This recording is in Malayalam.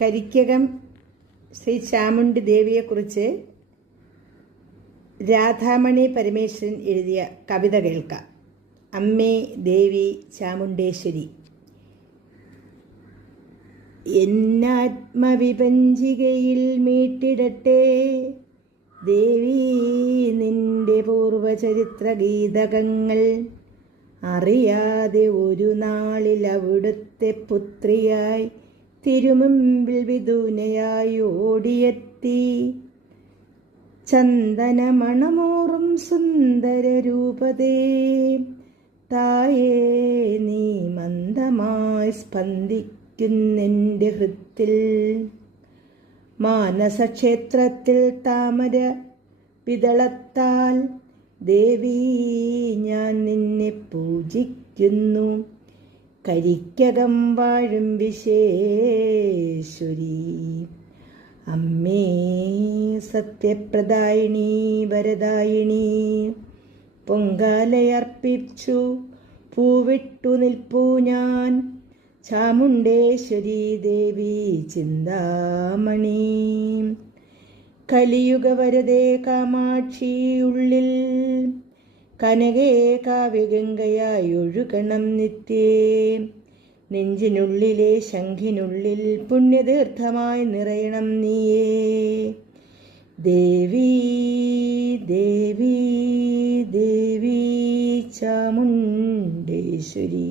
കരിക്കകം ശ്രീ ചാമുണ്ഡി ദേവിയെക്കുറിച്ച് രാധാമണി പരമേശ്വരൻ എഴുതിയ കവിത കേൾക്കാം. അമ്മേ ദേവി ചാമുണ്ടേശ്വരി. എന്നാത്മവിപഞ്ചികയിൽ മീട്ടിടട്ടെ ദേവി നിന്റെ പൂർവചരിത്ര ഗീതകങ്ങൾ. അറിയാതെ ഒരു നാളിൽ അവിടുത്തെ പുത്രിയായി തിരുമുമ്പിൽ വിദൂനയായി ഓടിയെത്തി. ചന്ദനമണമോറും സുന്ദര രൂപതേ തായേ നീ മന്ദമായി സ്പന്ദിക്കുന്നെൻ്റെ ഹൃത്തിൽ. മാനസക്ഷേത്രത്തിൽ താമര പിതളത്താൽ ദേവി ഞാൻ നിന്നെ പൂജിക്കുന്നു. കരിക്കകം വാഴും വിശേശ്വരി അമ്മേ സത്യപ്രദായിനി വരദായിനി. പൊങ്കാലയർപ്പിച്ചു പൂവിട്ടു നിൽപ്പൂ ഞാൻ ചാമുണ്ടേശ്വരി ദേവി ചിന്താമണി. കലിയുഗ വരദേ കാമാക്ഷി ഉള്ളിൽ കനകേ കാവ്യഗംഗയായി ഒഴുകണം നിത്യേ. നെഞ്ചിനുള്ളിലെ ശംഖിനുള്ളിൽ പുണ്യതീർത്ഥമായി നിറയണം നീയേ. ദേവി ദേവി ദേവി ചാമുണ്ടേശ്വരി.